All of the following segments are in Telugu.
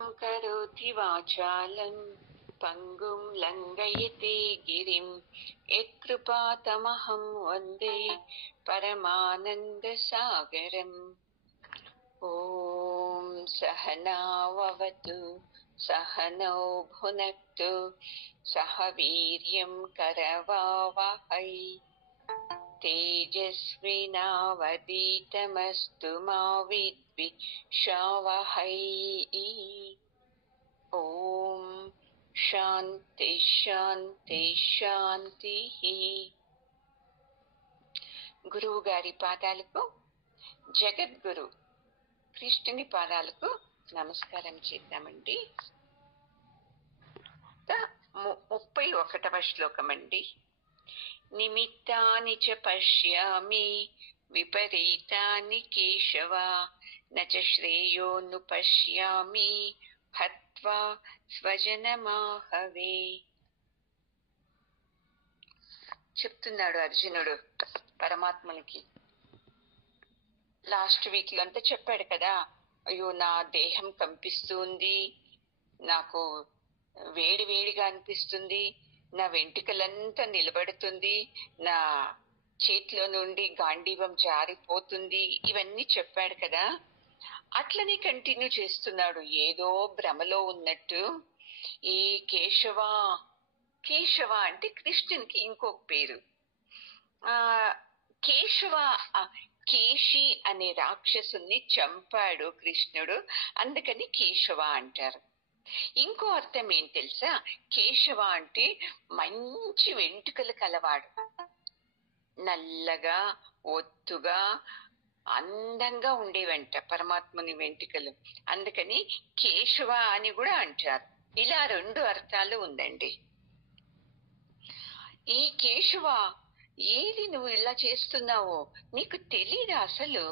करोति वाचालं पङ्गुं लङ्घयति गिरिं यत्कृपातमहं वन्दे परमानन्दसागरम्। ॐ सहनाववतु सहनौ भुनक्तु सह वीर्यं करवावहै तेजस्विनावधीतमस्तु मा विद्विषावहै। ఓం శాంతి శాంతి శాంతి. గురువు గారి పాదాలకు, జగద్గురు కృష్ణుని పాదాలకు నమస్కారం చేద్దామండి. 31వ శ్లోకం అండి. నిమిత్తాని చ పశ్యామి విపరీతాని కేశవ నచ శ్రేయోను పశ్యామి హత్వా స్వజనమాహవే. చెప్తున్నాడు అర్జునుడు పరమాత్మనికి. లాస్ట్ వీక్ లో అంతా చెప్పాడు కదా, అయ్యో నా దేహం కంపిస్తుంది, నాకు వేడి వేడిగా అనిపిస్తుంది, నా వెంట్రుకలంతా నిలబడుతుంది, నా చేతిలో నుండి గాంధీవం జారిపోతుంది, ఇవన్నీ చెప్పాడు కదా. అట్లనే కంటిన్యూ చేస్తున్నాడు ఏదో భ్రమలో ఉన్నట్టు. ఏ కేశవ, కేశవ అంటే కృష్ణునికి ఇంకొక పేరు. కేశవ, కేశి అనే రాక్షసుని చంపాడు కృష్ణుడు, అందుకని కేశవ అంటారు. ఇంకో అర్థం ఏం తెలుసా? కేశవ అంటే మంచి వెంట్రుకలు కలవాడు, నల్లగా ఒత్తుగా అందంగా ఉండేవంట పరమాత్ముని వెంట్రుకలు, అందుకని కేశవ అని కూడా అంటారు. ఇలా 2 అర్థాలు ఉందండి. ఈ కేశవ, ఏది నువ్వు ఇలా చేస్తున్నావో నీకు తెలీదా? అసలు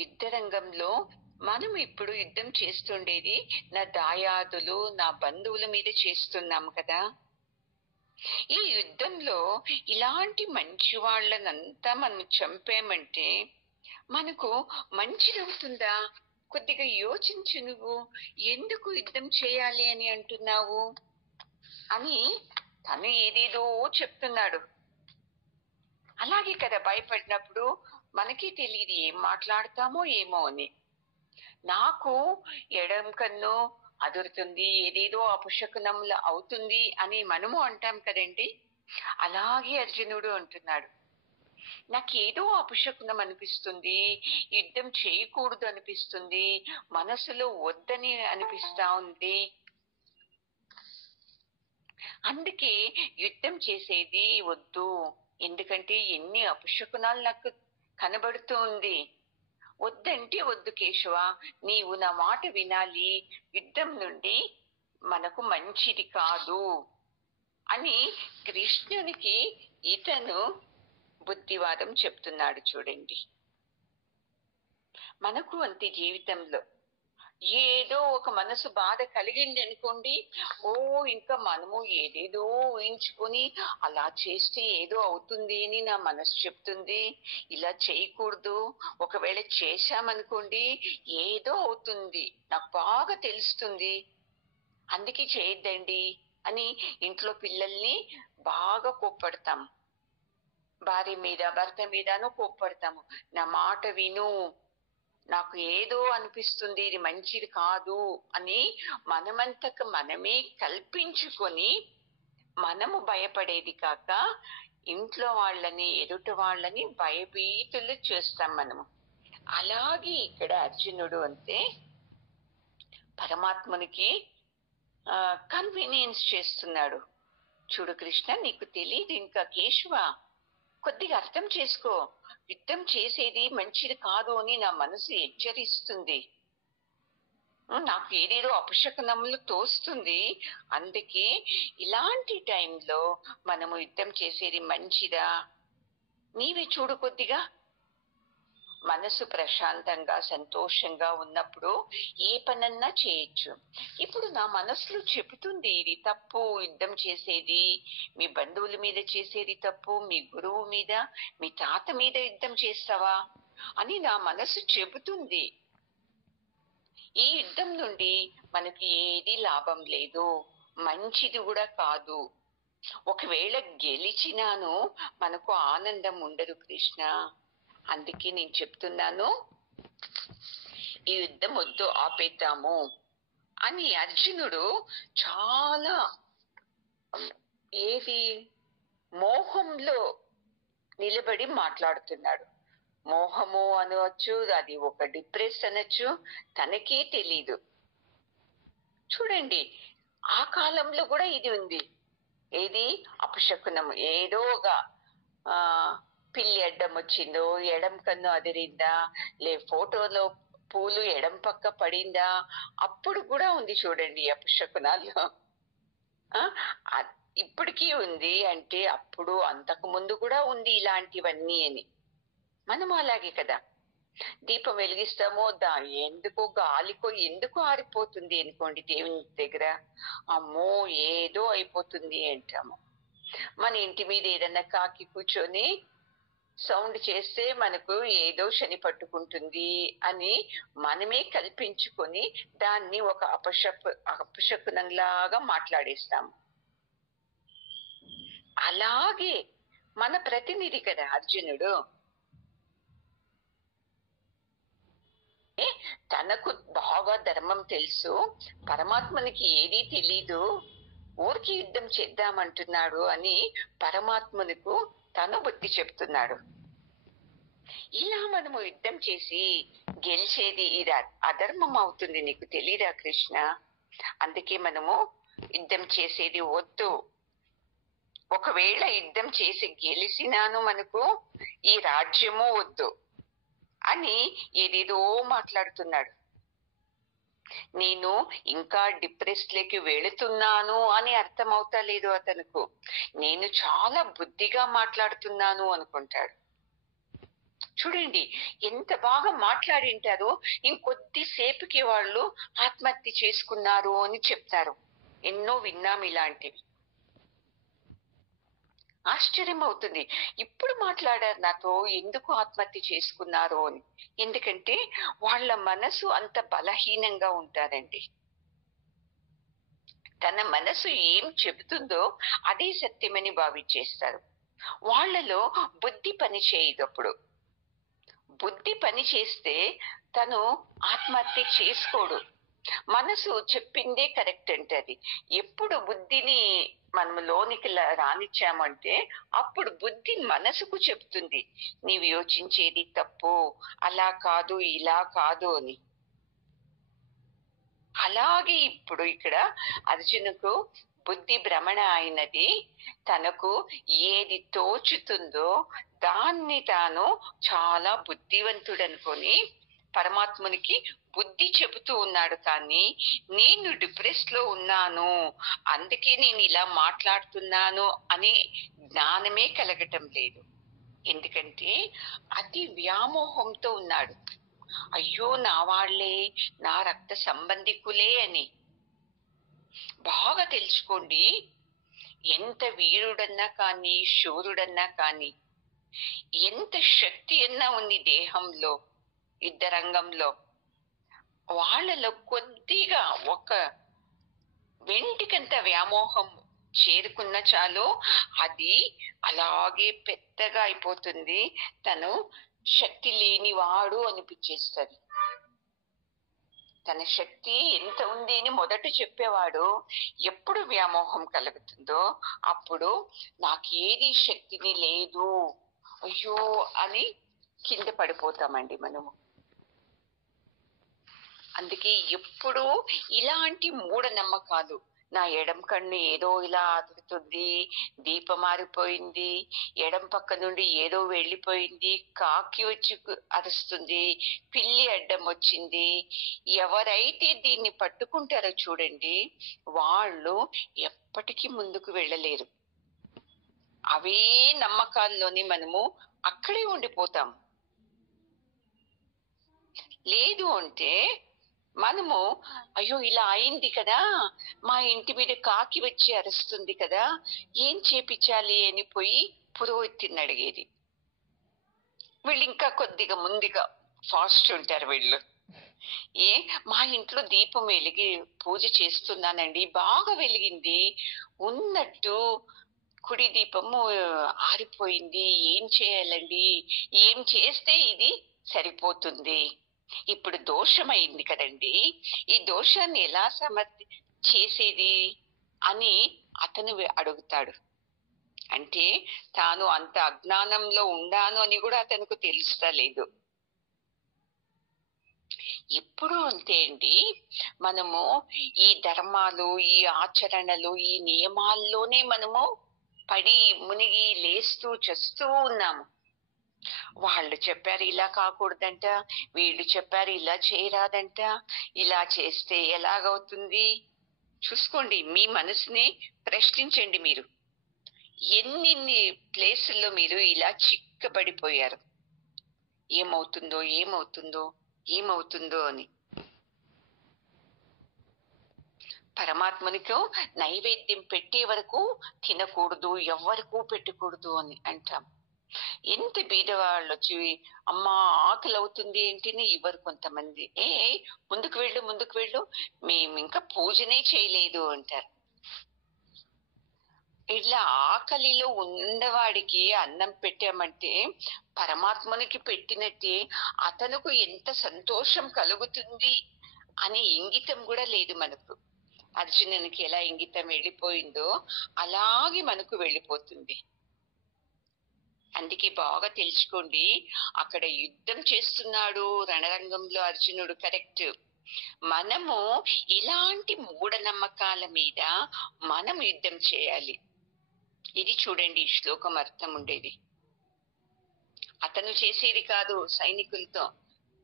యుద్ధ రంగంలో మనం ఇప్పుడు యుద్ధం చేస్తుండేది నా దాయాదులు, నా బంధువుల మీద చేస్తున్నాము కదా. ఈ యుద్ధంలో ఇలాంటి మంచి వాళ్ళనంతా మనం చంపామంటే మనకు మంచిదవుతుందా? కొద్దిగా యోచించు. నువ్వు ఎందుకు యుద్ధం చేయాలి అని అంటున్నావు అని తను ఏదేదో చెప్తున్నాడు. అలాగే కదా, భయపడినప్పుడు మనకి తెలియదు ఏం మాట్లాడతామో ఏమో అని. నాకు ఎడం కన్ను అదురుతుంది, ఏదేదో అపశకునంలా అవుతుంది అని మనము అంటాం కదండి. అలాగే అర్జునుడు అంటున్నాడు, నాకేదో అపశకునం అనిపిస్తుంది, యుద్ధం చేయకూడదు అనిపిస్తుంది, మనసులో వద్దని అనిపిస్తా ఉంది, అందుకే యుద్ధం చేసేది వద్దు. ఎందుకంటే ఎన్ని అపశకునాలు నాకు కనబడుతూ ఉంది. వద్దంటే వద్దు కేశవ, నీవు నా మాట వినాలి, యుద్ధం నుండి మనకు మంచిది కాదు అని కృష్ణునికి ఇతను బుద్ధివాదం చెప్తున్నాడు. చూడండి, మనకు అంతే జీవితంలో ఏదో ఒక మనసు బాధ కలిగింది అనుకోండి, ఇంకా మనము ఏదేదో ఊహించుకొని అలా చేస్తే ఏదో అవుతుంది అని నా మనసు చెప్తుంది, ఇలా చేయకూడదు, ఒకవేళ చేశామనుకోండి ఏదో అవుతుంది, నాకు బాగా తెలుస్తుంది, అందుకే చేయొద్దండి అని ఇంట్లో పిల్లల్ని బాగా కోప్పడతాం, భార్య మీద భర్త మీదను కోప్పడతాము. నా మాట విను, నాకు ఏదో అనిపిస్తుంది, ఇది మంచిది కాదు అని మనమంతకు మనమే కల్పించుకొని మనము భయపడేది కాక ఇంట్లో వాళ్ళని, ఎదుట వాళ్ళని భయభీతులు చేస్తాం మనము. అలాగే ఇక్కడ అర్జునుడు అంతే పరమాత్మునికి కన్వీనియన్స్ చేస్తున్నాడు. చూడు కృష్ణ, నీకు తెలియదు ఇంకా కేశవ, కొద్దిగా అర్థం చేసుకో, యుద్ధం చేసేది మంచిది కాదు అని నా మనసు హెచ్చరిస్తుంది, నాకు ఏదేదో అపశకునములు తోస్తుంది, అందుకే ఇలాంటి టైంలో మనము యుద్ధం చేసేది మంచిదా? నీవే చూడు, కొద్దిగా మనసు ప్రశాంతంగా సంతోషంగా ఉన్నప్పుడు ఏ పనన్నా చేయొచ్చు. ఇప్పుడు నా మనసులో చెబుతుంది ఇది తప్పు, యుద్ధం చేసేది, మీ బంధువుల మీద చేసేది తప్పు, మీ గురువు మీద, మీ తాత మీద యుద్ధం చేస్తావా అని నా మనసు చెబుతుంది. ఈ యుద్ధం నుండి మనకి ఏది లాభం లేదు, మంచిది కూడా కాదు. ఒకవేళ గెలిచినాను మనకు ఆనందం ఉండదు కృష్ణ. అందుకే నేను చెప్తున్నాను, ఈ యుద్ధం వద్దు, ఆపేద్దాము అని అర్జునుడు చాలా ఏది మోహంలో నిలబడి మాట్లాడుతున్నాడు. మోహము అనవచ్చు, అది ఒక డిప్రెస్ అనొచ్చు, తనకే తెలీదు. చూడండి, ఆ కాలంలో కూడా ఇది ఉంది. ఏది అపశకునం, ఏదో ఒక పిల్లి అడ్డం వచ్చిందో, ఎడం కన్ను అదిరిందా, లే ఫోటోలో పూలు ఎడం పక్క పడిందా, అప్పుడు కూడా ఉంది చూడండి అపశకునాలు. ఇప్పటికీ ఉంది అంటే అప్పుడు అంతకు ముందు కూడా ఉంది ఇలాంటివన్నీ అని. మనం అలాగే కదా, దీపం వెలిగిస్తామో ఎందుకో గాలికో ఎందుకు ఆరిపోతుంది అనుకోండి దేవుని దగ్గర, అమ్మో ఏదో అయిపోతుంది అంటాము. మన ఇంటి మీద ఏదన్నా కాకి కూర్చొని సౌండ్ చేస్తే మనకు ఏదో శని పట్టుకుంటుంది అని మనమే కల్పించుకొని దాన్ని ఒక అపశకునంలాగా మాట్లాడేస్తాము. అలాగే మన ప్రతినిధి కదా అర్జునుడు. తనకు బాగా ధర్మం తెలుసు, పరమాత్మనికి ఏదీ తెలీదు, ఊరికి యుద్ధం చేద్దామంటున్నాడు అని పరమాత్మకు తను బుద్ధి చెప్తున్నాడు. ఇలా మనము యుద్ధం చేసి గెలిచేది ఇది అధర్మం అవుతుంది, నీకు తెలీదా కృష్ణ? అందుకే మనము యుద్ధం చేసేది వద్దు. ఒకవేళ యుద్ధం చేసి గెలిచినాను మనకు ఈ రాజ్యము వద్దు అని ఏదేదో మాట్లాడుతున్నాడు. నేను ఇంకా డిప్రెస్ లోకి వెళుతున్నాను అని అర్థమవుతా లేదు అతనుకు. నేను చాలా బుద్ధిగా మాట్లాడుతున్నాను అనుకుంటాడు. చూడండి ఎంత బాగా మాట్లాడింటారో. ఇంకొద్దిసేపుకి వాళ్ళు ఆత్మహత్య చేసుకున్నారు అని చెప్తారు. ఎన్నో విన్నాం ఇలాంటివి. ఆశ్చర్యం అవుతుంది, ఇప్పుడు మాట్లాడారు నాతో, ఎందుకు ఆత్మహత్య చేసుకున్నారు అని. ఎందుకంటే వాళ్ళ మనసు అంత బలహీనంగా ఉంటారండి. తన మనసు ఏం చెబుతుందో అదే సత్యమని భావించేస్తారు. వాళ్లలో బుద్ధి పని చేయదు. అప్పుడు బుద్ధి పని చేస్తే తను ఆత్మహత్య చేసుకోడు. మనసు చెప్పిందే కరెక్ట్ అంటది. ఎప్పుడు బుద్ధిని మనం లోనికి రానిచ్చామంటే అప్పుడు బుద్ధి మనసుకు చెప్తుంది, నీవు యోచించేది తప్పు, అలా కాదు ఇలా కాదు అని. అలాగే ఇప్పుడు ఇక్కడ అర్జునుకు బుద్ధి భ్రమణ అయినది. తనకు ఏది తోచుతుందో దాన్ని తాను చాలా బుద్ధివంతుడనుకొని పరమాత్మునికి బుద్ధి చెబుతూ ఉన్నాడు. కానీ నేను డిప్రెస్ లో ఉన్నాను, అందుకే నేను ఇలా మాట్లాడుతున్నాను అని జ్ఞానమే కలగటం లేదు. ఎందుకంటే అతి వ్యామోహంతో ఉన్నాడు. అయ్యో నా వాళ్లే, నా రక్త సంబంధికులే అని. బాగా తెలుసుకోండి, ఎంత వీరుడన్నా కానీ, శూరుడన్నా కానీ, ఎంత శక్తి అన్నా ఉంది దేహంలో, యుద్ధ రంగంలో, వాళ్ళలో కొద్దిగా ఒక వెంటికంత వ్యామోహం చేరుకున్న చాలు అది అలాగే పెద్దగా అయిపోతుంది. తను శక్తి లేనివాడు అనిపించేస్తుంది. తన శక్తి ఎంత ఉంది అని మొదట చెప్పేవాడు ఎప్పుడు వ్యామోహం కలుగుతుందో అప్పుడు నాకేది శక్తిని లేదు, అయ్యో అని కింద పడిపోతామండి మనము. అందుకే ఎప్పుడు ఇలాంటి మూఢనమ్మకాలు, నా ఎడం కన్ను ఏదో ఇలా అదురుతుంది, దీపం మారిపోయింది, ఎడం పక్క నుండి ఏదో వెళ్ళిపోయింది, కాకి వచ్చి అరుస్తుంది, పిల్లి అడ్డం వచ్చింది, ఎవరైతే దీన్ని పట్టుకుంటారో చూడండి వాళ్ళు ఎప్పటికీ ముందుకు వెళ్ళలేరు. అవే నమ్మకాల్లోని మనము అక్కడే ఉండిపోతాం. లేదు అంటే మనము అయ్యో ఇలా అయింది కదా, మా ఇంటి మీద కాకి వచ్చి అరుస్తుంది కదా, ఏం చేపించాలి అని పోయి పురోహితుని అడిగేది. వీళ్ళు ఇంకా కొద్దిగా ముందుగా ఫాస్ట్ ఉంటారు వీళ్ళు. ఏ మా ఇంట్లో దీపం వెలిగి పూజ చేస్తున్నానండి, బాగా వెలిగింది, ఉన్నట్టు కుడి దీపము ఆరిపోయింది. ఏం చేయాలండి? ఏం చేస్తే ఇది సరిపోతుంది? ఇప్పుడు దోషమైంది కదండి, ఈ దోషాన్ని ఎలా చేసేది అని అతను అడుగుతాడు. అంటే తాను అంత అజ్ఞానంలో ఉండాను అని కూడా అతనికి తెలుస్తలేదు. ఎప్పుడు అంతే అండి, మనము ఈ ధర్మాలు, ఈ ఆచరణలు, ఈ నియమాల్లోనే మనము పడి మునిగి లేస్తూ చస్తూ ఉన్నాము. వాళ్ళు చెప్పారు ఇలా కాకూడదంట, వీళ్ళు చెప్పారు ఇలా చేయరాదంట, ఇలా చేస్తే ఎలాగవుతుంది? చూసుకోండి, మీ మనసుని ప్రశ్నించండి. మీరు ఎన్ని ప్లేసుల్లో మీరు ఇలా చిక్కబడిపోయారు, ఏమవుతుందో ఏమవుతుందో ఏమవుతుందో అని. పరమాత్మనితో నైవేద్యం పెట్టే వరకు తినకూడదు, ఎవ్వరికూ పెట్టకూడదు అని అంటాం. ఎంత బీదవాళ్ళు వచ్చి అమ్మా ఆకలి అవుతుంది ఏంటిని ఇవ్వరు కొంతమంది. ముందుకు వెళ్ళు ముందుకు వెళ్ళు, మేము ఇంకా పూజనే చేయలేదు అంటారు. ఇట్లా ఆకలిలో ఉన్నవాడికి అన్నం పెట్టామంటే పరమాత్మనికి పెట్టినట్టే అతనుకు ఎంత సంతోషం కలుగుతుంది అని ఇంగితం కూడా లేదు మనకు. అర్జునునికి ఎలా ఇంగితం వెళ్ళిపోయిందో అలాగే మనకు వెళ్ళిపోతుంది. అందుకే బాగా తెలుసుకోండి, అక్కడ యుద్ధం చేస్తున్నాడు రణరంగంలో అర్జునుడు, కరెక్ట్. మనము ఇలాంటి మూఢనమ్మకాల మీద మనం యుద్ధం చేయాలి. ఇది చూడండి, ఈ శ్లోకం అర్థం ఉండేది. అతను చేసేది కాదు సైనికులతో,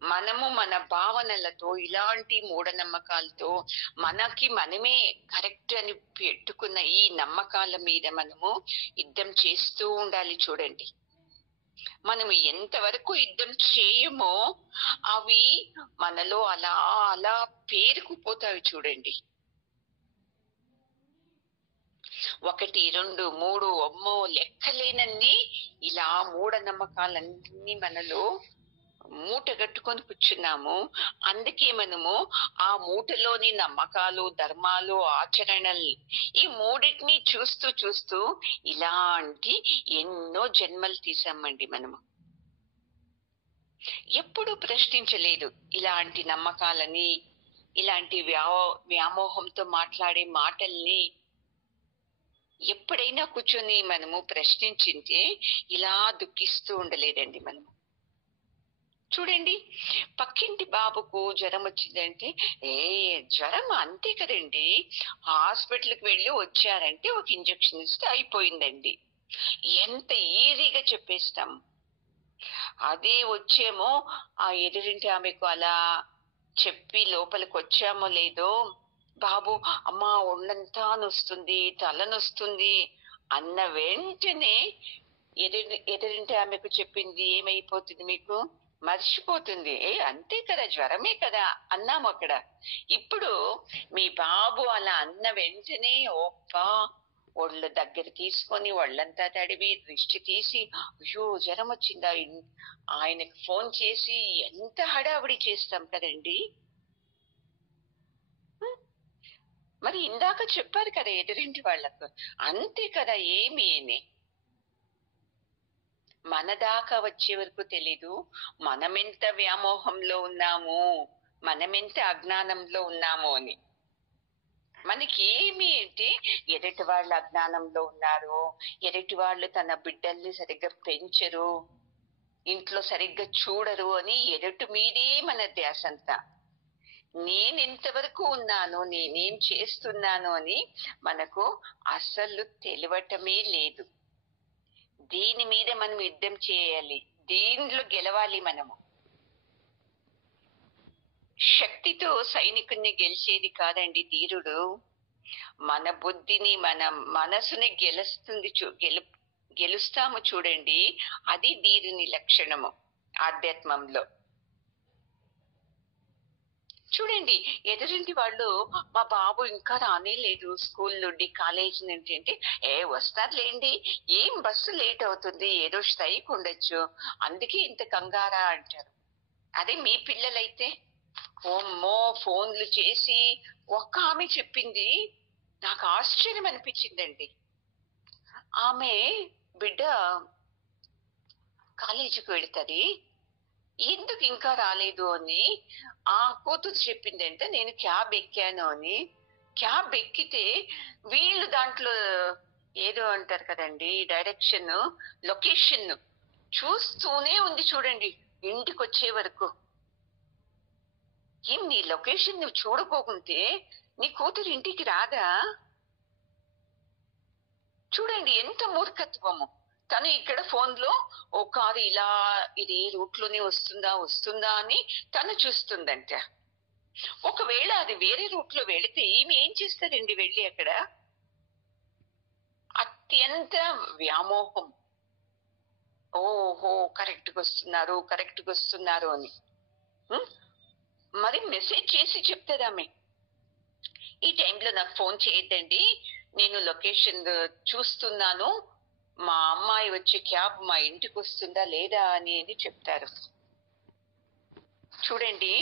మనము మన భావనలతో, ఇలాంటి మూఢనమ్మకాలతో, మనకి మనమే కరెక్ట్ అని పెట్టుకున్న ఈ నమ్మకాల మీద మనము యుద్ధం చేస్తూ ఉండాలి. చూడండి, మనము ఎంతవరకు యుద్ధం చేయమో అవి మనలో అలా అలా పేరుకుపోతాయి. చూడండి, 1, 2, 3 అమ్మో లెక్కలేనన్ని ఇలా మూఢనమ్మకాలన్నీ మనలో మూటగట్టుకొని కూర్చున్నాము. అందుకే మనము ఆ మూటలోని నమ్మకాలు, ధర్మాలు, ఆచరణలు, ఈ మూడింటిని చూస్తూ చూస్తూ ఇలాంటి ఎన్నో జన్మలు తీసామండి. మనము ఎప్పుడూ ప్రశ్నించలేదు ఇలాంటి నమ్మకాలని, ఇలాంటి వ్యామోహంతో మాట్లాడే మాటల్ని. ఎప్పుడైనా కూర్చొని మనము ప్రశ్నించింటే ఇలా దుఃఖిస్తూ ఉండలేదండి మనము. చూడండి, పక్కింటి బాబుకు జ్వరం వచ్చిందంటే జ్వరం అంతే కదండి, హాస్పిటల్కి వెళ్ళి వచ్చారంటే ఒక ఇంజెక్షన్ ఇస్తే అయిపోయిందండి, ఎంత ఈజీగా చెప్పేస్తాం. అదే వచ్చేమో ఆ ఎదురింటి ఆమెకు అలా చెప్పి లోపలికి వచ్చామో లేదో, బాబు అమ్మా ఒళ్ళంతా నొస్తుంది, తలనొస్తుంది అన్న వెంటనే ఎదురింటి ఆమెకు చెప్పింది ఏమైపోతుంది, మీకు మర్చిపోతుంది. అంతే కదా, జ్వరమే కదా అన్నాము అక్కడ. ఇప్పుడు మీ బాబు అలా అన్న వెంటనే ఒళ్ళు దగ్గర తీసుకొని ఒళ్ళంతా తడివి దృష్టి తీసి అయ్యో జ్వరం వచ్చిందా, ఆయనకు ఫోన్ చేసి ఎంత హడావిడి చేస్తాం కదండి. మరి ఇందాక చెప్పారు కదా ఎదురింటి వాళ్ళకు, అంతే కదా, ఏమి అని. మన దాకా వచ్చే వరకు తెలీదు మనమెంత వ్యామోహంలో ఉన్నాము, మనమెంత అజ్ఞానంలో ఉన్నాము అని. మనకి ఏమి అంటే ఎదుటి వాళ్ళు అజ్ఞానంలో ఉన్నారు, ఎదుటి వాళ్ళు తన బిడ్డల్ని సరిగ్గా పెంచరు, ఇంట్లో సరిగ్గా చూడరు అని ఎదుటి మీదే మన ధ్యాస అంతా. నేనెంతవరకు ఉన్నాను, నేనేం చేస్తున్నాను అని మనకు అసలు తెలియటమే లేదు. దీని మీద మనం యుద్ధం చేయాలి, దీంట్లో గెలవాలి. మనము శక్తితో సైనికుణ్ణి గెలిచేది కాదండి ధీరుడు, మన బుద్ధిని, మన మనసుని గెలుస్తాము చూడండి, అది ధీరుని లక్షణము ఆధ్యాత్మంలో. చూడండి, ఎదురింటి వాళ్ళు మా బాబు ఇంకా రానే లేదు స్కూల్ నుండి, కాలేజీ నుండి అంటే వస్తారులేండి, ఏం బస్సు లేట్ అవుతుంది, ఏదో స్ట్రైక్ ఉండొచ్చు, అందుకే ఇంత కంగారా అంటారు. అదే మీ పిల్లలైతే ఓమ్మో, ఫోన్లు చేసి ఒక్క ఆమె చెప్పింది, నాకు ఆశ్చర్యం అనిపించిందండి. ఆమె బిడ్డ కాలేజీకి వెళుతుంది, ఎందుకు ఇంకా రాలేదు అని ఆ కూతురు చెప్పిందంటే నేను క్యాబ్ ఎక్కాను అని. క్యాబ్ ఎక్కితే వీళ్ళు దాంట్లో ఏదో అంటారు కదండి, డైరెక్షన్, లొకేషన్ చూస్తూనే ఉంది చూడండి ఇంటికి వచ్చే వరకు. ఏం నీ లొకేషన్ నువ్వు చూడకోకుంటే నీ కూతురు ఇంటికి రాదా? చూడండి ఎంత మూర్ఖత్వము. తను ఇక్కడ ఫోన్ లో ఓ కారు ఇలా ఇది రూట్ లోనే వస్తుందా అని తను చూస్తుందంట. ఒకవేళ అది వేరే రూట్ లో వెళితే ఈమె ఏం చేస్తారండి వెళ్ళి అక్కడ? అత్యంత వ్యామోహం. ఓహో, కరెక్ట్ గా వస్తున్నారు అని. మరి మెసేజ్ చేసి చెప్తారామె, ఈ టైంలో నాకు ఫోన్ చేయొద్దండి, నేను లొకేషన్ చూస్తున్నాను, మా అమ్మాయి వచ్చే క్యాబ్ మా ఇంటికి వస్తుందా లేదా అని చెప్తారు. చూడండి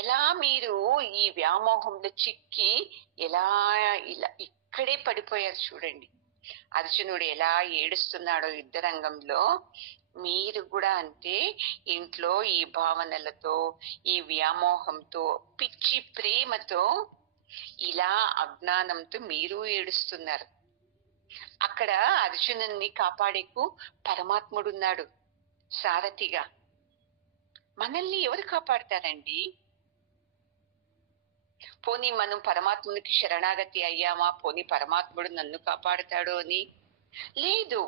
ఎలా మీరు ఈ వ్యామోహంలో చిక్కి ఎలా ఇలా ఇక్కడే పడిపోయారు. చూడండి అర్జునుడు ఎలా ఏడుస్తున్నాడో యుద్ధరంగంలో, మీరు కూడా అంతే. ఇంట్లో ఈ భావనలతో, ఈ వ్యామోహంతో, పిచ్చి ప్రేమతో, ఇలా అజ్ఞానంతో మీరు ఏడుస్తున్నారు. అక్కడ అర్జునుని కాపాడేకు పరమాత్ముడున్నాడు సారథిగా. మనల్ని ఎవరు కాపాడతారండి? పోనీ మనం పరమాత్మునికి శరణాగతి అయ్యామా, పోనీ పరమాత్ముడు నన్ను కాపాడుతాడు అని? లేదు.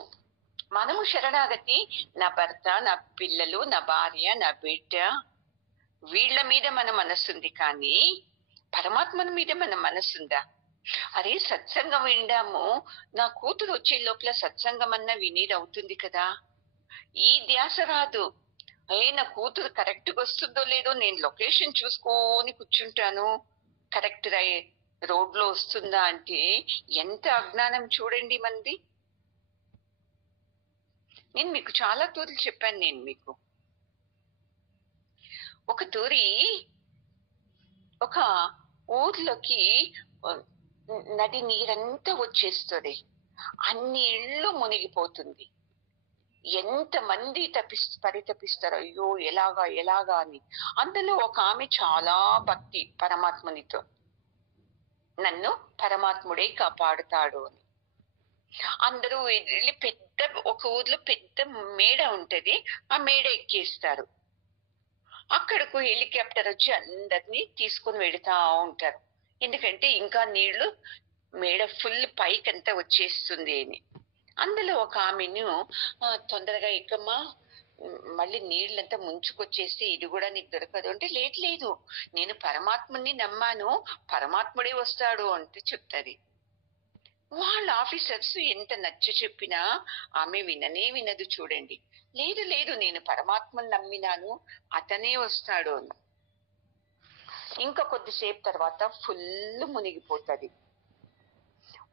మనము శరణాగతి, నా భర్త, నా పిల్లలు, నా భార్య, నా బిడ్డ, వీళ్ల మీద మన మనస్సుంది, కానీ పరమాత్మని మీద మన మనస్సుందా? అరే సత్సంగం విండాము, నా కూతురు వచ్చే లోపల సత్సంగం అన్న వినేది అవుతుంది కదా, ఈ ధ్యాస రాదు. నా కూతురు కరెక్ట్ గా వస్తుందో లేదో నేను లొకేషన్ చూసుకొని కూర్చుంటాను, కరెక్ట్ రోడ్ లో వస్తుందా అంటే ఎంత అజ్ఞానం చూడండి మంది. నేను మీకు చాలా తూర్లు చెప్పాను. నేను మీకు ఒక తూరి, ఒక ఊర్లోకి నది నీరంతా వచ్చేస్తుంది, అన్ని ఇళ్ళు మునిగిపోతుంది. ఎంత మంది పరితపిస్తారు, అయ్యో ఎలాగా అని. అందులో ఒక ఆమె చాలా భక్తి పరమాత్మునితో, నన్ను పరమాత్ముడే కాపాడుతాడు అని. అందరూ వెళ్ళి ఒక ఊర్లో పెద్ద మేడ ఉంటది, ఆ మేడ ఎక్కేస్తారు. అక్కడకు హెలికాప్టర్ వచ్చి అందరినీ తీసుకుని వెళుతా ఉంటారు, ఎందుకంటే ఇంకా నీళ్లు మేడ ఫుల్ పైకంతా వచ్చేస్తుంది అని. అందులో ఒక ఆమెను తొందరగా ఎక్కమ్మా, మళ్ళీ నీళ్ళంతా ముంచుకొచ్చేస్తే ఇది కూడా నీకు దొరకదు అంటే, లేదు నేను పరమాత్ముని నమ్మాను, పరమాత్ముడే వస్తాడు అంటే చెప్తాది. వాళ్ళ ఆఫీసర్స్ ఎంత నచ్చ చెప్పినా ఆమె వినదు. చూడండి, లేదు నేను పరమాత్మని నమ్మినాను, అతనే వస్తాడు అని. ఇంకా కొద్దిసేపు తర్వాత ఫుల్ మునిగిపోతుంది.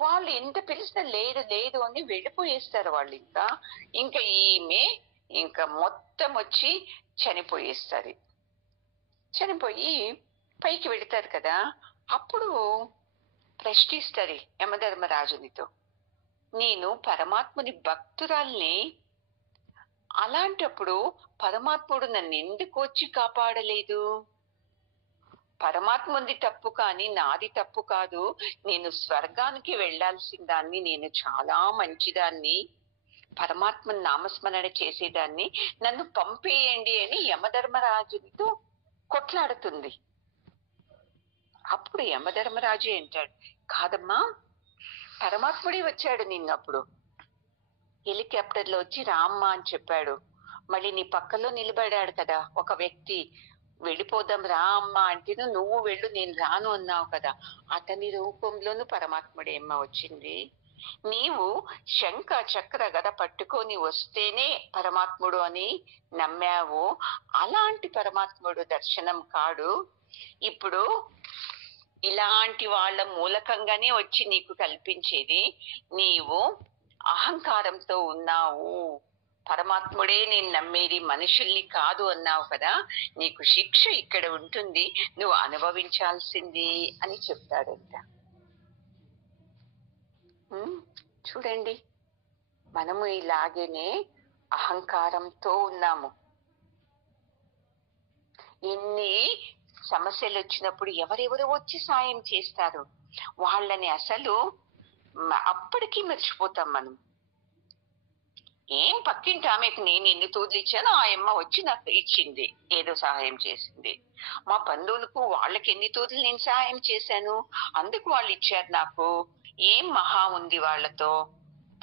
వాళ్ళు ఎంత పిలిచినా లేదు అని వెళ్ళిపోయేస్తారు వాళ్ళు. ఇంకా ఈమె ఇంకా మొత్తం వచ్చి చనిపోయేస్తారు. చనిపోయి పైకి వెళతారు కదా, అప్పుడు ప్రశ్నిస్తారు యమధర్మరాజునితో, నేను పరమాత్ముని భక్తురాల్ని, అలాంటప్పుడు పరమాత్ముడు నన్ను ఎందుకు వచ్చి కాపాడలేదు? పరమాత్ముంది తప్పు కానీ నాది తప్పు కాదు, నేను స్వర్గానికి వెళ్లాల్సిన దాన్ని, నేను చాలా మంచిదాన్ని, పరమాత్మని నామస్మరణ చేసేదాన్ని, నన్ను పంపేయండి అని యమధర్మరాజునితో కొట్లాడుతుంది. అప్పుడు యమధర్మరాజు అంటాడు, కాదమ్మా, పరమాత్ముడే వచ్చాడు నిన్నప్పుడు హెలికాప్టర్ లో వచ్చి రామ్మా అని చెప్పాడు. మళ్ళీ నీ పక్కలో నిలబడాడు కదా ఒక వ్యక్తి, వెళ్ళిపోదాం రా అమ్మా అంటే నువ్వు వెళ్ళు నేను రాను అన్నావు కదా, అతని రూపంలోనూ పరమాత్ముడే అమ్మ వచ్చింది. నీవు శంఖ చక్ర గద పట్టుకొని వస్తేనే పరమాత్ముడు అని నమ్మావు, అలాంటి పరమాత్ముడు దర్శనం కాడు. ఇప్పుడు ఇలాంటి వాళ్ళ మూలకంగానే వచ్చి నీకు కల్పించేది, నీవు అహంకారంతో ఉన్నావు, పరమాత్ముడే నేను నమ్మేది, మనుషుల్ని కాదు అన్నావు కదా, నీకు శిక్ష ఇక్కడ ఉంటుంది, నువ్వు అనుభవించాల్సింది అని చెప్తాడంట. చూడండి, మనము ఇలాగేనే అహంకారంతో ఉన్నాము. ఎన్ని సమస్యలు వచ్చినప్పుడు ఎవరెవరు వచ్చి సాయం చేస్తారు, వాళ్ళని అసలు అప్పటికీ మర్చిపోతాం మనం. ఏం పక్కింటి ఆమెకు నేను ఎన్ని తోదులు ఇచ్చానో ఆ అమ్మ వచ్చి నాకు ఇచ్చింది, ఏదో సహాయం చేసింది. మా బంధువులకు వాళ్ళకి ఎన్ని తోదులు నేను సహాయం చేశాను, అందుకు వాళ్ళు ఇచ్చారు నాకు. ఏం మహా ఉంది వాళ్ళతో,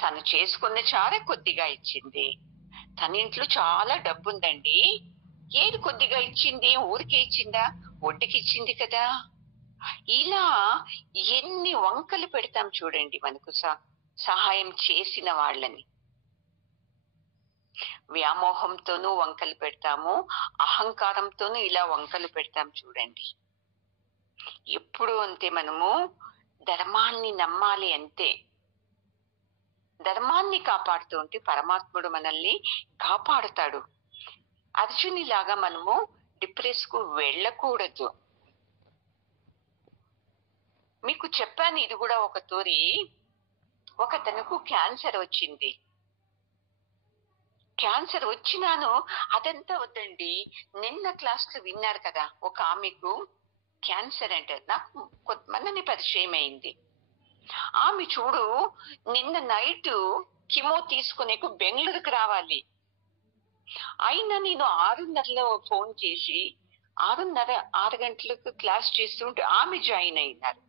తను చేసుకున్న చాలా కొద్దిగా ఇచ్చింది. తన ఇంట్లో చాలా డబ్బు ఉందండి, ఏది కొద్దిగా ఇచ్చింది, ఊరికే ఇచ్చిందా, వడ్డీకి ఇచ్చింది కదా. ఇలా ఎన్ని వంకలు పెడతాం చూడండి మనకు సహాయం చేసిన వాళ్ళని. వ్యామోహంతోనూ వంకలు పెడతాము, అహంకారంతోనూ ఇలా వంకలు పెడతాం చూడండి. ఎప్పుడు అంతే, మనము ధర్మాన్ని నమ్మాలి అంతే. ధర్మాన్ని కాపాడుతూ ఉంటే పరమాత్ముడు మనల్ని కాపాడుతాడు. అర్జునిలాగా మనము డిప్రెస్ కు వెళ్ళకూడదు. మీకు చెప్పాను ఇది కూడా ఒక తోరి. ఒకతనకు క్యాన్సర్ వచ్చింది. క్యాన్సర్ వచ్చినాను అదంతా వద్దండి, నిన్న క్లాస్ లో విన్నారు కదా, ఒక ఆమెకు క్యాన్సర్ అంటే నాకు కొంతమందిని పరిచయం అయింది. ఆమె చూడు, నిన్న నైట్ కిమో తీసుకునేకు బెంగళూరుకు రావాలి. అయినా నేను 6:30లో ఫోన్ చేసి 6 గంటలకు క్లాస్ చేస్తుంటే ఆమె జాయిన్ అయినారు.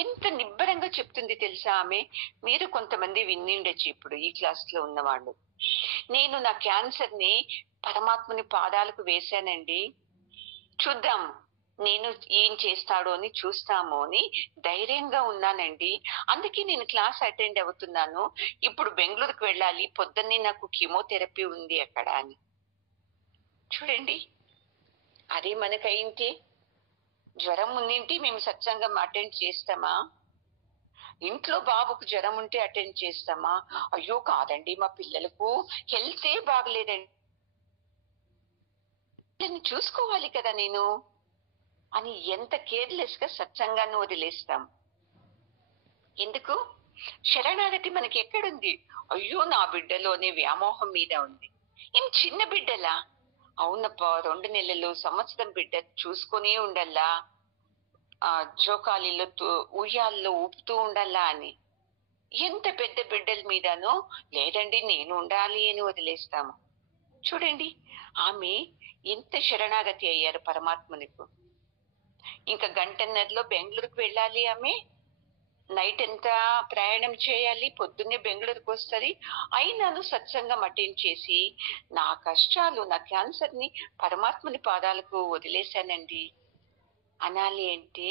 ఎంత నిబ్బరంగా చెప్తుంది తెలుసా ఆమె. మీరు కొంతమంది వినిండొచ్చు ఇప్పుడు ఈ క్లాస్ లో ఉన్నవాళ్ళు. నేను నా క్యాన్సర్ ని పరమాత్మని పాదాలకు వేశానండి, చూద్దాం నేను ఏం చేస్తాడో అని, చూస్తాము అని ధైర్యంగా ఉన్నానండి. అందుకే నేను క్లాస్ అటెండ్ అవుతున్నాను. ఇప్పుడు బెంగళూరుకు వెళ్ళాలి, పొద్దున్నే నాకు కీమోథెరపీ ఉంది అక్కడ అని. చూడండి, అదే మనకైంటే, జ్వరం ఉండింటి మేము సత్సంగం అటెండ్ చేస్తామా? ఇంట్లో బాబుకు జ్వరం ఉంటే అటెండ్ చేస్తామా? అయ్యో కాదండి, మా పిల్లలకు హెల్తే బాగలేదండి, చూసుకోవాలి కదా నేను అని ఎంత కేర్లెస్ గా సత్సంగాన్ని వదిలేస్తాం. ఎందుకు? శరణాగతి మనకి ఎక్కడుంది? అయ్యో నా బిడ్డలోనే వ్యామోహం మీద ఉంది. ఏం చిన్న బిడ్డలా? అవునప్ప, 2 నెలలు సంవత్సరం బిడ్డ చూసుకునే ఉండల్లా, జోకాలిలో ఉయ్యాల్లో ఊపుతూ ఉండాలా అని. ఎంత పెద్ద బిడ్డల మీదనో లేదండి నేను ఉండాలి అని వదిలేస్తాము. చూడండి, ఆమె ఎంత శరణాగతి అయ్యారు పరమాత్మనికు. ఇంకా గంటన్నరలో బెంగళూరుకు వెళ్ళాలి ఆమె. నైట్ ఎంత ప్రయాణం చేయాలి, పొద్దున్నే బెంగళూరుకు వస్తుంది. అయినాను సత్సంగం అటెండ్ చేసి నా కష్టాలు, నా క్యాన్సర్ ని పరమాత్మని పాదాలకు వదిలేశానండి అనాలి అంటే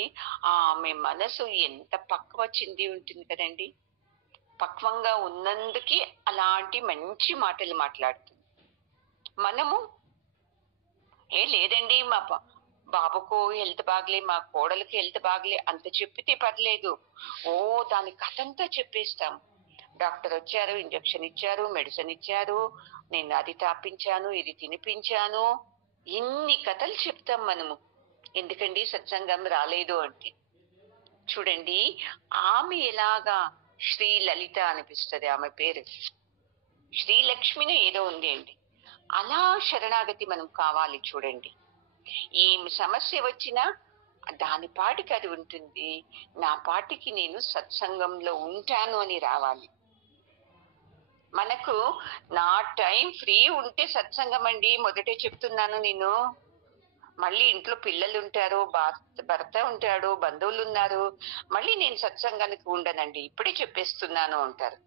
ఆమె మనసు ఎంత పక్వ చెంది ఉంటుంది కదండి. పక్వంగా ఉన్నందుకే అలాంటి మంచి మాటలు మాట్లాడుతుంది. మనము లేదండి మా బాబుకు హెల్త్ బాగలే, మా కోడలికి హెల్త్ బాగలే అంత చెప్పితే పర్లేదు, దాని కథంతా చెప్పేస్తాం. డాక్టర్ వచ్చారు, ఇంజక్షన్ ఇచ్చారు, మెడిసిన్ ఇచ్చారు, నేను అది తాపించాను, ఇది తినిపించాను, ఇన్ని కథలు చెప్తాం మనము. ఎందుకండి సత్సంగం రాలేదు అంటే. చూడండి, ఆమె ఎలాగా శ్రీ లలిత అనిపిస్తుంది ఆమె పేరు, శ్రీలక్ష్మిని ఏదో ఉంది అండి. అలా శరణాగతి మనం కావాలి. చూడండి, ఏం సమస్య వచ్చినా దాని పాటికి అది ఉంటుంది, నా పాటికి నేను సత్సంగంలో ఉంటాను అని రావాలి. మనకు నా టైం ఫ్రీ ఉంటే సత్సంగం అండి, మొదటే చెప్తున్నాను నేను. మళ్ళీ ఇంట్లో పిల్లలు ఉంటారు, భర్త ఉంటాడు, బంధువులు ఉన్నారు, మళ్ళీ నేను సత్సంగానికి ఉండనండి, ఇప్పుడే చెప్పేస్తున్నాను అంటారు.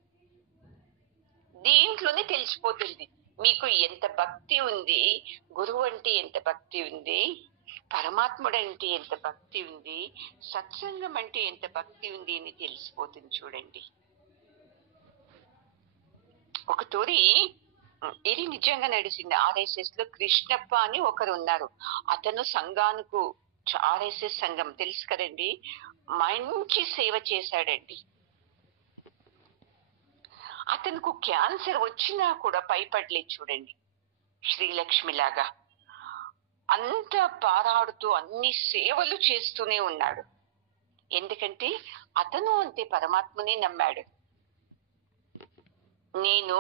దీంట్లోనే తెలిసిపోతుంది మీకు ఎంత భక్తి ఉంది, గురువు అంటే ఎంత భక్తి ఉంది, పరమాత్ముడు అంటే ఎంత భక్తి ఉంది, సత్సంగం అంటే ఎంత భక్తి ఉంది అని తెలిసిపోతుంది. చూడండి, ఒక తోరి ఇది నిజంగా నడిచింది. RSS లో కృష్ణప్ప అని ఒకరు ఉన్నారు. అతను సంఘానికి, RSS సంఘం తెలుసు కదండి, మంచి సేవ చేశాడండి. అతనికి క్యాన్సర్ వచ్చినా కూడా భయపడలేదు చూడండి, శ్రీలక్ష్మిలాగా అంత పారాడుతూ అన్ని సేవలు చేస్తూనే ఉన్నాడు. ఎందుకంటే అతను అంతే పరమాత్మని నమ్మాడు. నేను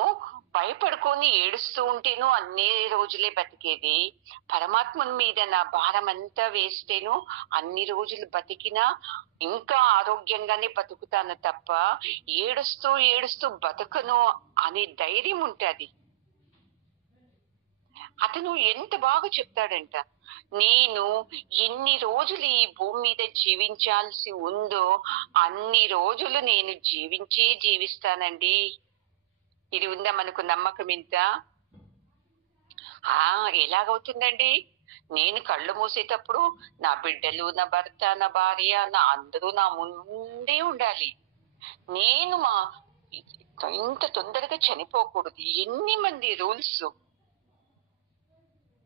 భయపడుకొని ఏడుస్తూ ఉంటేను అన్ని రోజులే బతికేది, పరమాత్మని మీద నా భారం అంతా వేస్తేను అన్ని రోజులు బతికినా ఇంకా ఆరోగ్యంగానే బతుకుతాను తప్ప ఏడుస్తూ ఏడుస్తూ బతకను అనే ధైర్యం ఉంటుంది. అతను ఎంత బాగా చెప్తాడంట, నేను ఎన్ని రోజులు ఈ భూమి మీద జీవించాల్సి ఉందో అన్ని రోజులు నేను జీవిస్తానండి. ఇది ఉందా మనకు నమ్మకం ఇంత? ఎలాగవుతుందండి? నేను కళ్ళు మూసేటప్పుడు నా బిడ్డలు, నా భర్త, నా భార్య, నా అందరూ నా ముందే ఉండాలి. నేను ఇంత తొందరగా చనిపోకూడదు. ఎన్ని మంది రూల్స్!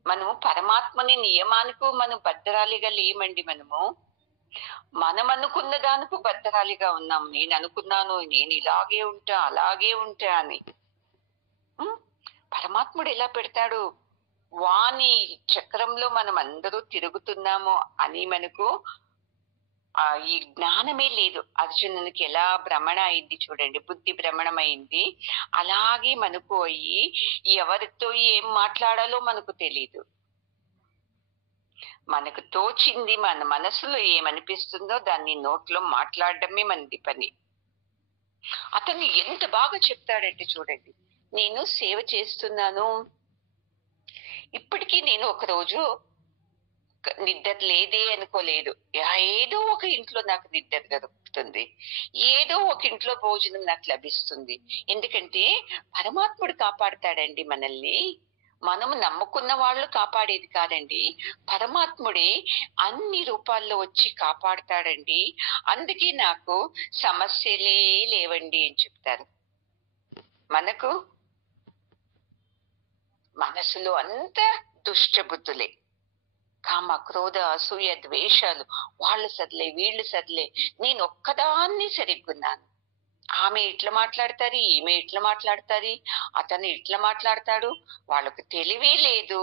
మనము పరమాత్మని నియమానికి మనం బద్దరాలిగా లేమండి. మనం అనుకున్న దానికి బద్దరాలిగా ఉన్నాం. నేను అనుకున్నాను నేను ఇలాగే ఉంటా అలాగే ఉంటా అని. పరమాత్ముడు ఎలా పెడతాడు? వాణి చక్రంలో మనం అందరూ తిరుగుతున్నాము అని మనకు ఈ జ్ఞానమే లేదు. అర్జునునికి ఎలా భ్రమణ అయింది చూడండి, బుద్ధి భ్రమణం అయింది. అలాగే మనకు అయ్యి ఎవరితో ఏం మాట్లాడాలో మనకు తెలీదు. మనకు తోచింది మన మనసులో ఏమనిపిస్తుందో దాన్ని నోట్లో మాట్లాడడమే మనది పని. అతను ఎంత బాగా చెప్తాడంటే చూడండి, నేను సేవ చేస్తున్నాను. ఇప్పటికీ నేను ఒకరోజు నిద్ర లేదే అనుకోలేదు. ఏదో ఒక ఇంట్లో నాకు నిద్ర దొరుకుతుంది, ఏదో ఒక ఇంట్లో భోజనం నాకు లభిస్తుంది. ఎందుకంటే పరమాత్ముడు కాపాడుతాడండి మనల్ని. మనము నమ్ముకున్న వాళ్ళు కాపాడేది కాదండి, పరమాత్ముడే అన్ని రూపాల్లో వచ్చి కాపాడుతాడండి. అందుకే నాకు సమస్యలే లేవండి అని చెప్తారు. మనకు మనసులో అంతా దుష్టబుద్ధులే, కామ క్రోధ అసూయ ద్వేషాలు. వాళ్ళు సర్లే వీళ్ళు సర్లే, నేను ఒక్కదాన్ని సరిగ్గున్నాను. ఆమె ఇట్లా మాట్లాడతారు, ఈమె ఇట్లా మాట్లాడతారు, అతను ఇట్లా మాట్లాడతాడు. వాళ్ళకు తెలివే లేదు.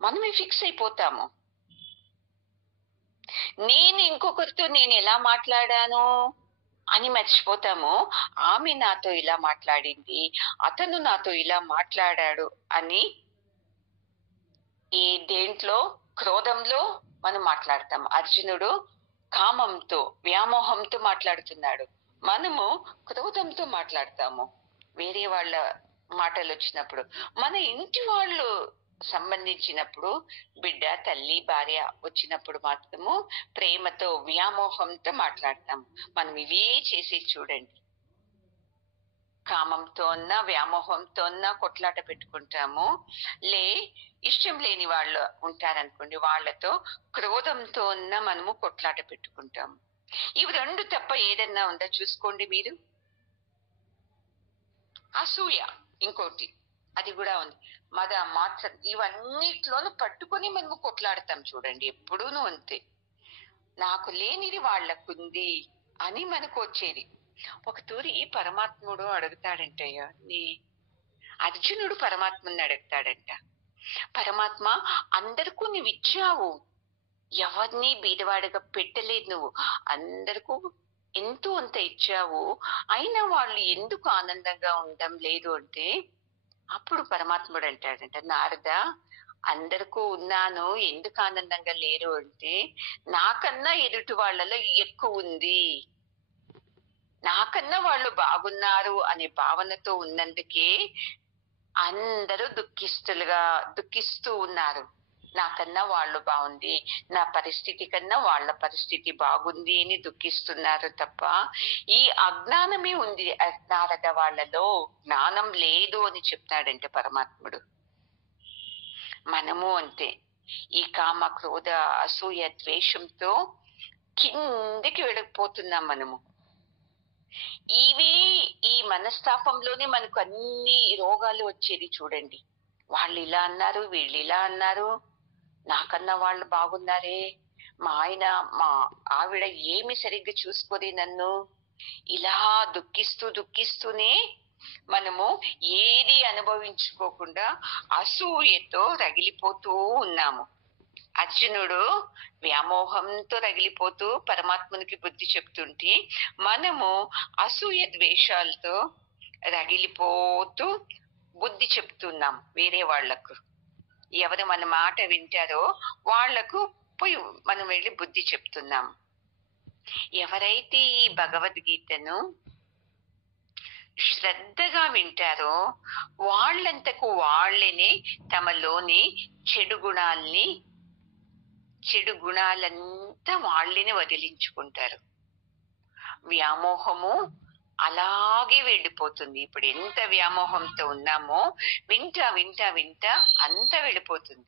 మనమే ఫిక్స్ అయిపోతాము. నేను ఇంకొకరితో నేను ఎలా మాట్లాడాను అని మర్చిపోతాము. ఆమె నాతో ఇలా మాట్లాడింది, అతను నాతో ఇలా మాట్లాడాడు అని ఈ దేంట్లో క్రోధంలో మనం మాట్లాడతాం. అర్జునుడు కామంతో వ్యామోహంతో మాట్లాడుతున్నాడు, మనము క్రోధంతో మాట్లాడతాము. వేరే వాళ్ళ మాటలు వచ్చినప్పుడు, మన ఇంటి వాళ్ళు సంబంధించినప్పుడు, బిడ్డ తల్లి భార్య వచ్చినప్పుడు మాత్రము ప్రేమతో వ్యామోహంతో మాట్లాడతాము. మనం ఇవే చేసి చూడండి, కామంతో అన్నా వ్యామోహంతో అన్నా కొట్లాట పెట్టుకుంటాము. ఇష్టం లేని వాళ్ళు ఉంటారనుకోండి, వాళ్ళతో క్రోధంతో అన్నా మనము కొట్లాట పెట్టుకుంటాము. ఇవి రెండు తప్ప ఏదన్నా ఉందా చూసుకోండి మీరు. అసూయ ఇంకోటి, అది కూడా ఉంది. మద మాత్సం ఇవన్నిట్లోనూ పట్టుకొని మనము కొట్లాడతాం చూడండి. ఎప్పుడూనూ అంతే, నాకు లేనిది వాళ్ళకుంది అని మనకు వచ్చేది. ఒక తూరి పరమాత్ముడు అడుగుతాడంటయ్యా, అర్జునుడు పరమాత్మని అడుగుతాడంట, పరమాత్మ అందరికీ నువ్వు ఇచ్చావు, ఎవరిని బీదవాడిగా పెట్టలేదు, నువ్వు అందరికీ ఎంతో అంత ఇచ్చావు, అయినా వాళ్ళు ఎందుకు ఆనందంగా ఉండడం లేదు అంటే, అప్పుడు పరమాత్ముడు అంటాడంట, నారద అందరికీ ఉన్నాను, ఎందుకు ఆనందంగా లేరు అంటే, నాకన్నా ఎదుటి వాళ్ళలో ఎక్కువ ఉంది, నాకన్నా వాళ్ళు బాగున్నారు అనే భావనతో ఉన్నందుకే అందరూ దుఃఖిస్తూ ఉన్నారు. నాకన్నా వాళ్ళు బాగుంది, నా పరిస్థితి కన్నా వాళ్ళ పరిస్థితి బాగుంది అని దుఃఖిస్తున్నారు తప్ప ఈ అజ్ఞానమే ఉంది నారద వాళ్ళలో, జ్ఞానం లేదు అని చెప్తాడంటే పరమాత్ముడు. మనము అంతే, ఈ కామ క్రోధ అసూయ ద్వేషంతో కిందికి వెళ్ళకపోతున్నాం మనము. ఈ మనస్తాపంలోనే మనకు అన్ని రోగాలు వచ్చేది చూడండి. వాళ్ళు ఇలా అన్నారు, వీళ్ళు ఇలా అన్నారు, నాకన్నా వాళ్ళు బాగున్నారే, మా ఆయన మా ఆవిడ ఏమి సరిగ్గా చూసుకోదే నన్ను, ఇలా దుఃఖిస్తూనే మనము ఏది అనుభవించుకోకుండా అసూయతో రగిలిపోతూ ఉన్నాము. అర్జునుడు వ్యామోహంతో రగిలిపోతూ పరమాత్మునికి బుద్ధి చెప్తుంటే, మనము అసూయ ద్వేషాలతో రగిలిపోతూ బుద్ధి చెప్తున్నాం వేరే వాళ్లకు. ఎవరు మన మాట వింటారో వాళ్లకు పోయి మనం వెళ్ళి బుద్ధి చెప్తున్నాం. ఎవరైతే ఈ భగవద్గీతను శ్రద్ధగా వింటారో వాళ్ళంతకు వాళ్ళనే తమలోని చెడు గుణాలంతా వాళ్ళని వదిలించుకుంటారు. వ్యామోహము అలాగే వెళ్ళిపోతుంది. ఇప్పుడు ఎంత వ్యామోహంతో ఉన్నామో వింటా వింటా వింటా అంతా వెళ్ళిపోతుంది.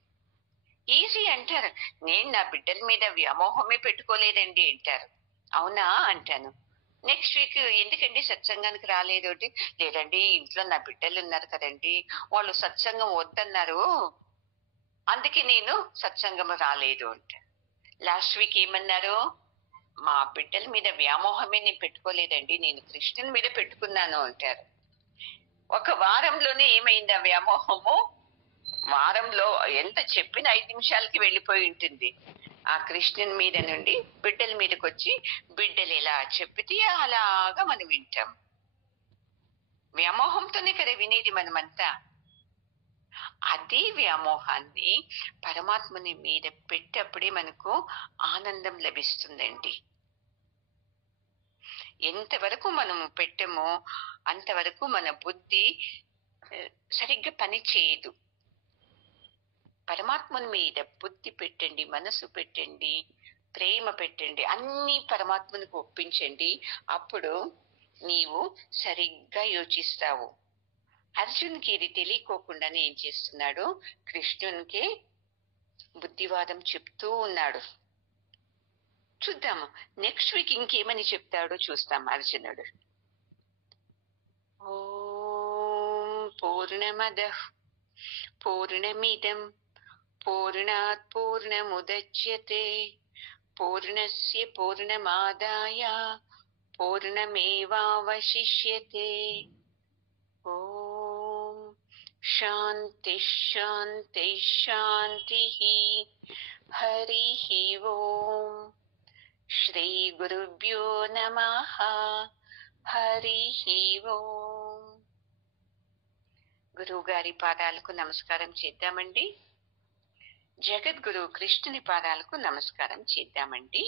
ఈజీ అంటారు, నేను నా బిడ్డల మీద వ్యామోహమే పెట్టుకోలేదండి అంటారు. అవునా అంటాను. నెక్స్ట్ వీక్ ఎందుకండి సత్సంగానికి రాలేదు అంటే, లేదండి ఇంట్లో నా బిడ్డలు ఉన్నారు కదండి, వాళ్ళు సత్సంగం వద్దన్నారు, అందుకే నేను సత్సంగం రాలేదు అంటే. లాస్ట్ వీక్ ఏమన్నారు, మా బిడ్డల మీద వ్యామోహమే నేను పెట్టుకోలేదండి, నేను కృష్ణుని మీద పెట్టుకున్నాను అంటారు. ఒక వారంలోనే ఏమైంది ఆ వ్యామోహము? వారంలో ఎంత చెప్పిన 5 నిమిషాలకి వెళ్ళిపోయి ఉంటుంది. ఆ కృష్ణుని మీద నుండి బిడ్డల మీదకి వచ్చి బిడ్డలు ఎలా చెప్పితే అలాగా మనం వింటాం. వ్యామోహంతోనే కదా వినేది మనమంతా. అదే వ్యామోహాన్ని పరమాత్మని మీద పెట్టేప్పుడే మనకు ఆనందం లభిస్తుందండి. ఎంతవరకు మనం పెట్టమో అంతవరకు మన బుద్ధి సరిగ్గా పని చేయదు. పరమాత్మని మీద బుద్ధి పెట్టండి, మనసు పెట్టండి, ప్రేమ పెట్టండి, అన్ని పరమాత్మనికి ఒప్పించండి. అప్పుడు నీవు సరిగ్గా యోచిస్తావు. అర్జున్కి ఇది తెలియకోకుండానే ఏం చేస్తున్నాడు, కృష్ణునికి బుద్ధివాదం చెప్తూ ఉన్నాడు. చూద్దాము నెక్స్ట్ వీక్ ఇంకేమని చెప్తాడో చూస్తాం అర్జునుడు. ఓం పూర్ణమదః పూర్ణమిదం పూర్ణాత్ పూర్ణముదచ్యతే పూర్ణస్య పూర్ణమాదాయ పూర్ణమేవావశిష్యతే. ఓం శాంతి శాంతి శాంతి. హరి ఓం. శ్రీ గురుభ్యో నమః. హరి ఓం. గురువు గారి పాదాలకు నమస్కారం చేద్దామండి. జగద్గురు కృష్ణుని పాదాలకు నమస్కారం చేద్దామండి.